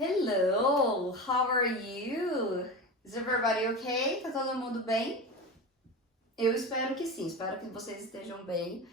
Hello, how are you? Is everybody okay? Tá todo mundo bem? Eu espero que sim, espero que vocês estejam bem.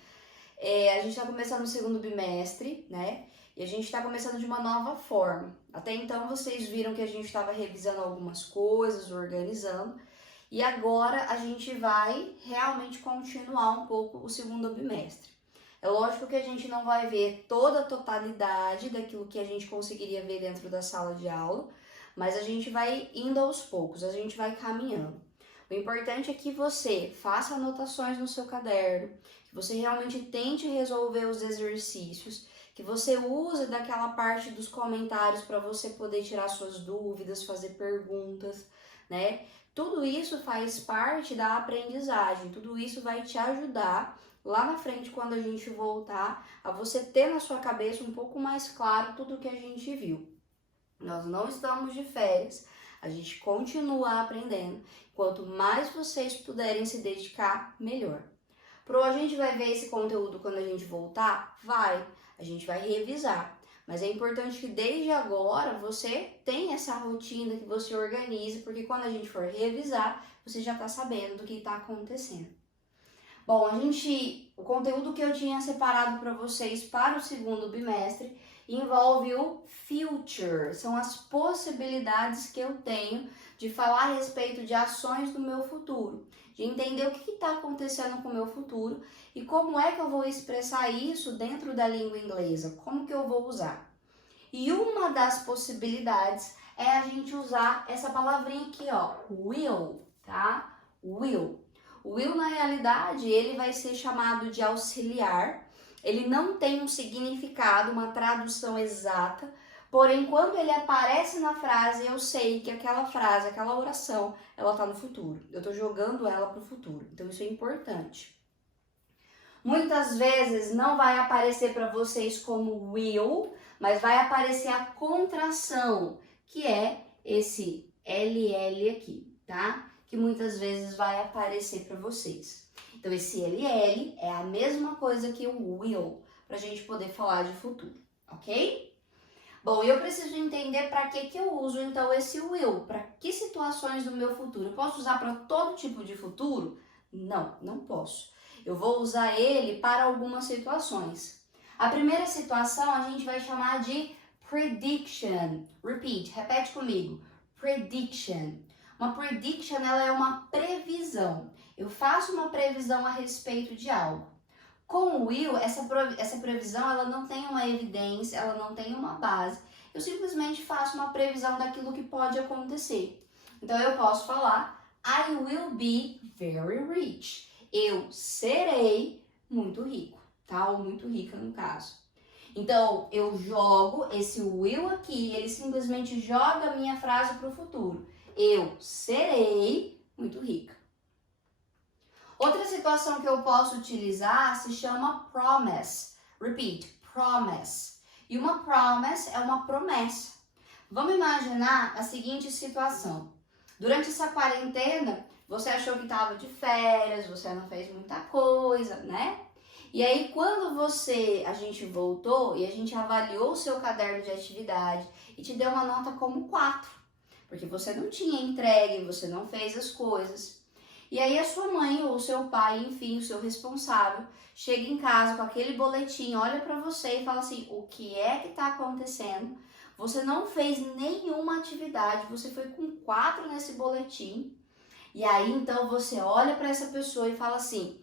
A gente tá começando o segundo bimestre, né? E a gente tá começando de uma nova forma. Até então vocês viram que a gente estava revisando algumas coisas, organizando. E agora a gente vai realmente continuar um pouco o segundo bimestre. É lógico que a gente não vai ver toda a totalidade daquilo que a gente conseguiria ver dentro da sala de aula, mas a gente vai indo aos poucos, a gente vai caminhando. O importante é que você faça anotações no seu caderno, que você realmente tente resolver os exercícios, que você use daquela parte dos comentários para você poder tirar suas dúvidas, fazer perguntas, né? Tudo isso faz parte da aprendizagem, tudo isso vai te ajudar lá na frente, quando a gente voltar, a você ter na sua cabeça um pouco mais claro tudo o que a gente viu. Nós não estamos de férias, a gente continua aprendendo. Quanto mais vocês puderem se dedicar, melhor. A gente vai ver esse conteúdo quando a gente voltar? Vai. A gente vai revisar. Mas é importante que desde agora você tenha essa rotina, que você organize, porque quando a gente for revisar, você já está sabendo do que está acontecendo. Bom, o conteúdo que eu tinha separado para vocês para o segundo bimestre envolve o future, são as possibilidades que eu tenho de falar a respeito de ações do meu futuro, de entender o que está acontecendo com o meu futuro e como é que eu vou expressar isso dentro da língua inglesa, como que eu vou usar. E uma das possibilidades é a gente usar essa palavrinha aqui, ó, will, tá? Will. O will, na realidade, ele vai ser chamado de auxiliar. Ele não tem um significado, uma tradução exata. Porém, quando ele aparece na frase, eu sei que aquela frase, aquela oração, ela está no futuro. Eu estou jogando ela para o futuro. Então, isso é importante. Muitas vezes não vai aparecer para vocês como will, mas vai aparecer a contração, que é esse LL aqui, tá? Que muitas vezes vai aparecer para vocês. Então, esse LL é a mesma coisa que o will, para a gente poder falar de futuro, ok? Bom, eu preciso entender para que eu uso então esse will, para que situações do meu futuro? Eu posso usar para todo tipo de futuro? Não, não posso. Eu vou usar ele para algumas situações. A primeira situação a gente vai chamar de prediction. Repete comigo. Prediction. Uma prediction, ela é uma previsão. Eu faço uma previsão a respeito de algo. Com o will, essa previsão ela não tem uma evidência, ela não tem uma base. Eu simplesmente faço uma previsão daquilo que pode acontecer. Então eu posso falar I will be very rich. Eu serei muito rico, tá? Ou muito rica no caso. Então eu jogo esse will aqui, ele simplesmente joga a minha frase para o futuro. Eu serei muito rica. Outra situação que eu posso utilizar se chama promise. Repeat, promise. E uma promise é uma promessa. Vamos imaginar a seguinte situação. Durante essa quarentena, você achou que estava de férias, você não fez muita coisa, né? E aí, quando a gente voltou e a gente avaliou o seu caderno de atividade e te deu uma nota como 4, porque você não tinha entregue, você não fez as coisas. E aí a sua mãe ou o seu pai, enfim, o seu responsável, chega em casa com aquele boletim, olha para você e fala assim, o que é que está acontecendo? Você não fez nenhuma atividade, você foi com 4 nesse boletim. E aí então você olha para essa pessoa e fala assim,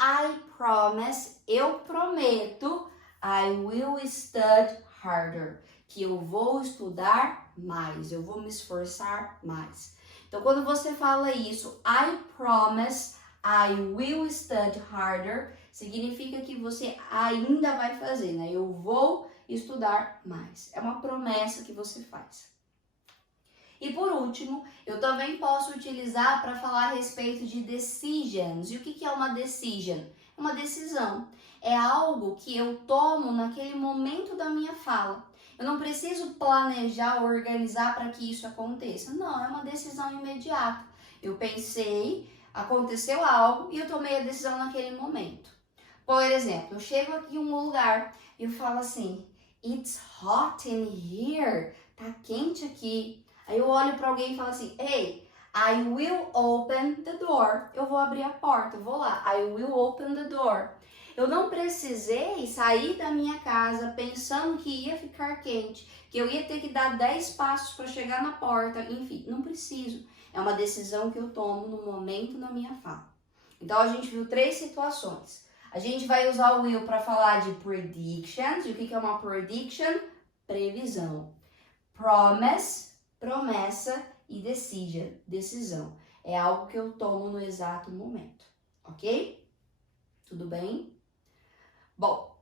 I promise, eu prometo, I will study harder, que eu vou estudar mais, eu vou me esforçar mais. Então, quando você fala isso, I promise, I will study harder, significa que você ainda vai fazer, né? Eu vou estudar mais. É uma promessa que você faz. E por último, eu também posso utilizar para falar a respeito de decisions. E o que é uma decision? Uma decisão. É algo que eu tomo naquele momento da minha fala. Eu não preciso planejar, organizar para que isso aconteça. Não, é uma decisão imediata. Eu pensei, aconteceu algo e eu tomei a decisão naquele momento. Por exemplo, eu chego aqui em um lugar e eu falo assim, It's hot in here. tá quente aqui. Aí eu olho para alguém e falo assim, hey, I will open the door. Eu vou abrir a porta, eu vou lá. I will open the door. Eu não precisei sair da minha casa pensando que ia ficar quente, que eu ia ter que dar 10 passos para chegar na porta, enfim, não preciso. É uma decisão que eu tomo no momento da minha fala. Então a gente viu 3 situações. A gente vai usar o will para falar de predictions. E o que é uma prediction? Previsão. Promise, promessa e decision, decisão. É algo que eu tomo no exato momento, ok? Tudo bem? Bom,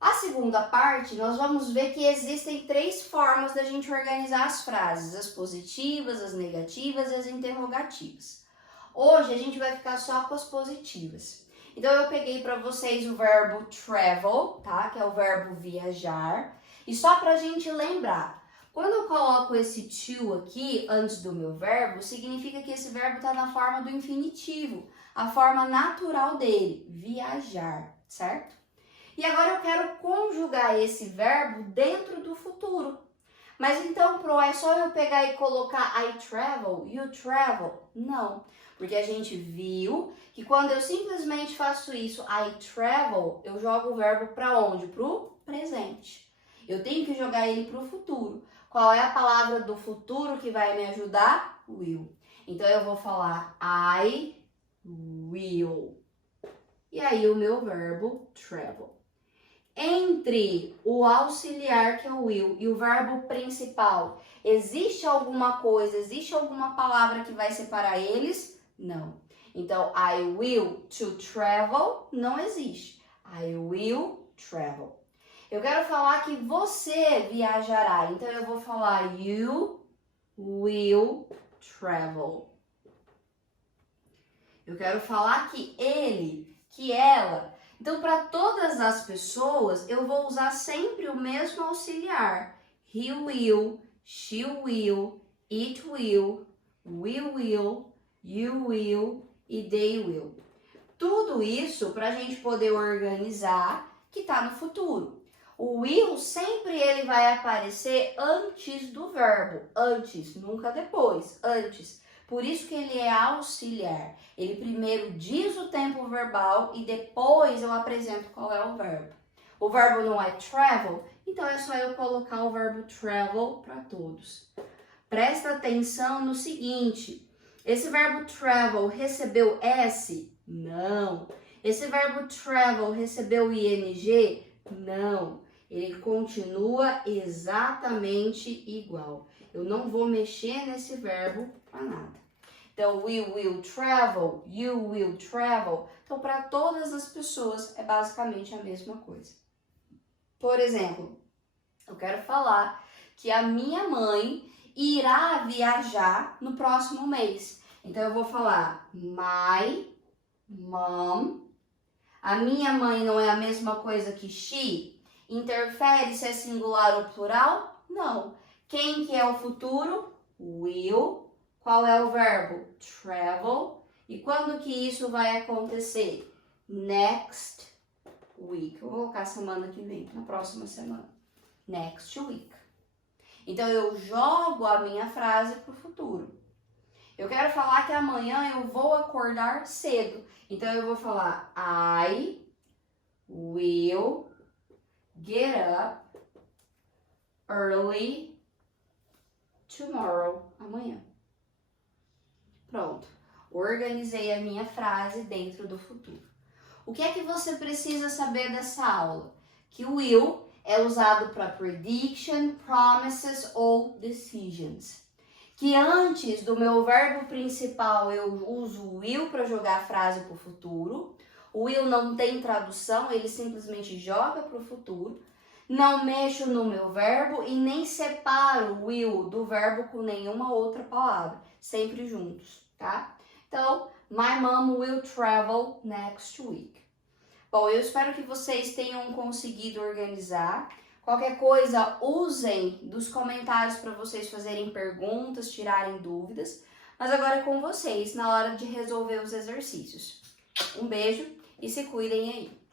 a segunda parte nós vamos ver que existem 3 formas da gente organizar as frases, as positivas, as negativas e as interrogativas. Hoje a gente vai ficar só com as positivas. Então eu peguei para vocês o verbo travel, tá? Que é o verbo viajar. E só para a gente lembrar, quando eu coloco esse to aqui antes do meu verbo, significa que esse verbo está na forma do infinitivo, a forma natural dele, viajar, certo? E agora eu quero conjugar esse verbo dentro do futuro. Mas então, Pro, é só eu pegar e colocar I travel, you travel? Não, porque a gente viu que quando eu simplesmente faço isso, I travel, eu jogo o verbo para onde? Pro presente. Eu tenho que jogar ele pro futuro. Qual é a palavra do futuro que vai me ajudar? Will. Então eu vou falar I will. E aí o meu verbo travel. Entre o auxiliar, que é o will, e o verbo principal, existe alguma coisa, existe alguma palavra que vai separar eles? Não. Então, I will to travel não existe. I will travel. Eu quero falar que você viajará, então eu vou falar you will travel. Eu quero falar que ele, que ela. Então, para todas as pessoas, eu vou usar sempre o mesmo auxiliar. He will, she will, it will, we will, you will e they will. Tudo isso para a gente poder organizar que está no futuro. O will sempre ele vai aparecer antes do verbo. Antes, nunca depois. Antes. Por isso que ele é auxiliar. Ele primeiro diz o tempo verbal e depois eu apresento qual é o verbo. O verbo não é travel, então é só eu colocar o verbo travel para todos. Presta atenção no seguinte, esse verbo travel recebeu S? Não. Esse verbo travel recebeu ING? Não. Ele continua exatamente igual. Eu não vou mexer nesse verbo para nada. Então, we will travel, you will travel. Então, para todas as pessoas, é basicamente a mesma coisa. Por exemplo, eu quero falar que a minha mãe irá viajar no próximo mês. Então, eu vou falar my mom. A minha mãe não é a mesma coisa que she? Interfere se é singular ou plural? Não. Quem que é o futuro? Will. Qual é o verbo? Travel. E quando que isso vai acontecer? Next week. Eu vou colocar semana que vem, na próxima semana. Next week. Então, eu jogo a minha frase para o futuro. Eu quero falar que amanhã eu vou acordar cedo. Então, eu vou falar I will get up early tomorrow. Amanhã. Pronto. Organizei a minha frase dentro do futuro. O que é que você precisa saber dessa aula? Que o will é usado para prediction, promises ou decisions. Que antes do meu verbo principal eu uso o will para jogar a frase para o futuro. O will não tem tradução, ele simplesmente joga para o futuro. Não mexo no meu verbo e nem separo o will do verbo com nenhuma outra palavra. Sempre juntos, tá? Então, my mom will travel next week. Bom, eu espero que vocês tenham conseguido organizar. Qualquer coisa, usem dos comentários para vocês fazerem perguntas, tirarem dúvidas. Mas agora é com vocês, na hora de resolver os exercícios. Um beijo e se cuidem aí.